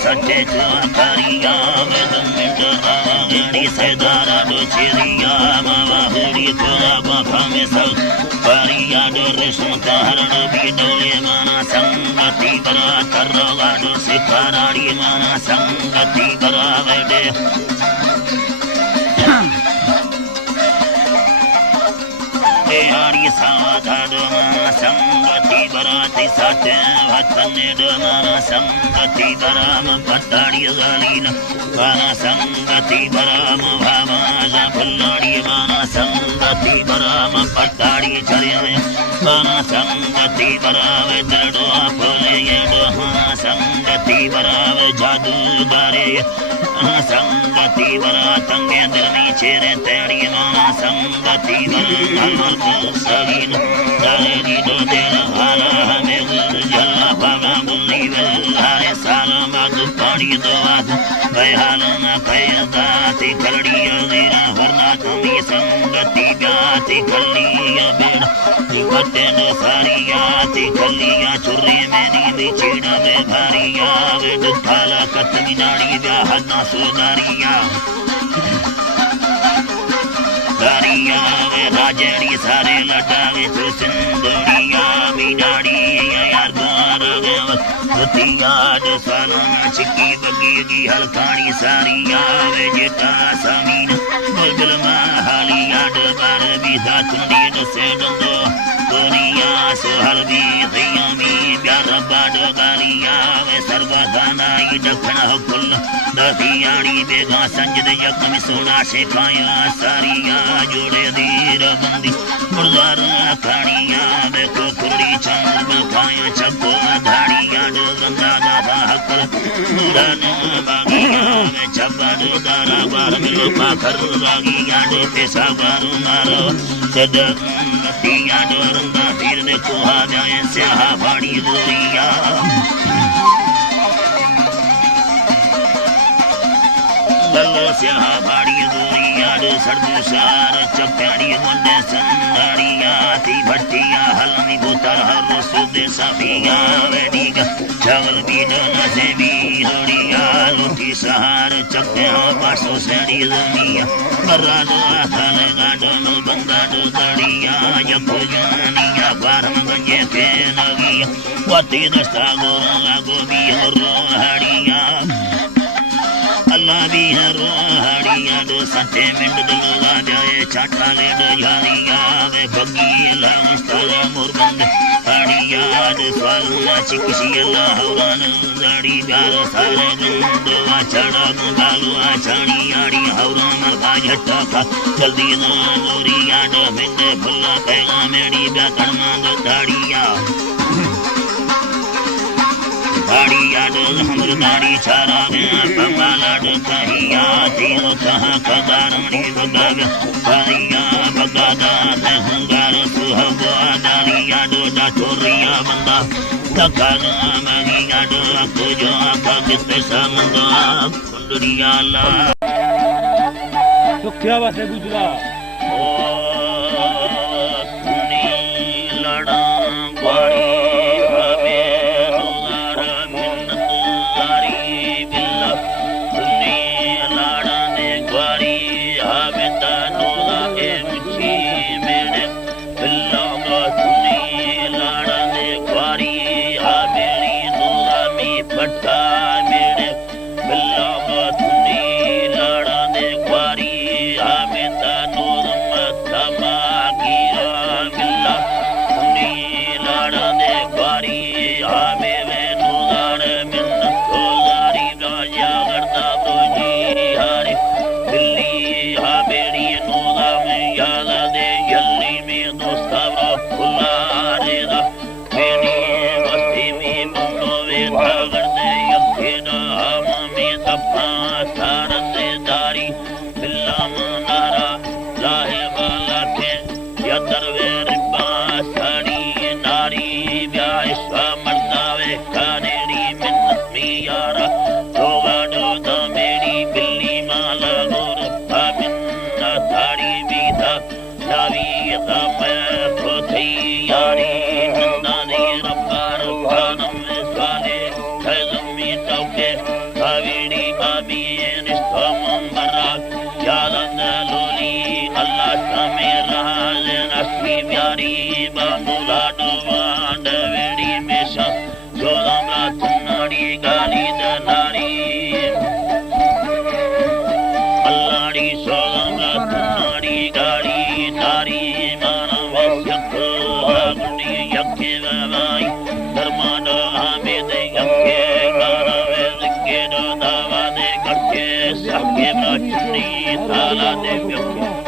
सच्चे करिया गड़ी से दारा चिड़िया बाबी बाबा में सब परिया रेशम का हरण भी डोले माना संगति करा कर सिखाराड़ी माना संगति करा बैठे सावधान संगति बराती सत्य वचन संगति बराम पट्टाड़ी गालीन गाना संगति बराम भामा फुल्लाड़ी माना संगति बराम पट्टाड़ी चरिया गाना संगति बराव दड़ो फुले संगति बराव जादू दारे संगति बरा तंगे दरमी चेरे तेरी माना संगति बरा सगीन दारेगी दो देन हाना हमें जल्ला भागा बुल्ली वेल्हारे साला मादु पाड़ी दो आदु बैहालना पैदाती कलड़ी अजीरा वरना कमी संगति ब्याती कलिया बेड़ा युवते न सारियाती कलिया चुर्री में नींदी चीड़ा में भारिया वेद थाला कतमी नाड़ी ब्याहना सुदारिया दारिया वे राजड़ी सारे लटावे तो सिंदूरिया मीनाड़ी यार द्वार गवतिया दे सालना चिक्की बगी की हलकानी सारिया वे जेता सामीन बुलबुल महालिया दे बार विधा चुंडी दे से दंदो दुनिया सुहर भी धियामी प्यार बाड गालिया वे सर्वदाना ई दखना कुल दहियाड़ी बेगा संजद यकम सोना से खाया सारिया जोड़े दीर बंदी मुर्दार खाड़िया देखो कुड़ी चांद बखाया चको धाड़िया गंगा दादा हकल मुरन बागिया में चबड़ दारा बार मिलो पाखर रागिया दे पेशा बारू मारो सद मतिया डरंगा फिर देखो आ जाए स्याहा भाड़ी दूरिया लल्लो स्याहा भाड़ी दूरिया दे सर्दू सार चप्याड़ी मुंडे संधाड़िया ती भट्टिया हलमी भूतर हर सुदे सफिया वेडीगा चावल बीडना से भी होड़िया लुटी सहार चप्या पासो सेड़ी दुनिया बर्राडो आथल गाडन बंगाडो दड़िया यपो जानिया बारम गंजे के नगिया वती दस्ता गो भी हो हड़िया अल्लाह भी हरो हाड़िया दो सटे मिंड दलवा जाए चाटा ले डलिया वे बगी लामस्तल मुरबंद हाड़िया दो स्वालना चिकसी अल्लाह हौरान दाड़ी प्यार सारे गंदवा चढ़ा गालवा चाणी आड़ी हौरान मरका झट्टा का जल्दी ना गोरिया दो मिंड फुल्ला कैगा मेड़ी ब्याकड़ मांग दाड़िया दाड़िया दो हमर दाड़ी चारा में बंगाला दो कहिया तीन कहाँ कदारणी बगाग कहिया बगादा ते हुंगार सुहबा दाड़िया दो डाटोरिया बंदा तकान मगिया दो कुजो आका किस्ते समंदा कुंडरिया ला तो क्या बात है गुजरा बेड़ी ये ताला दे प्योखे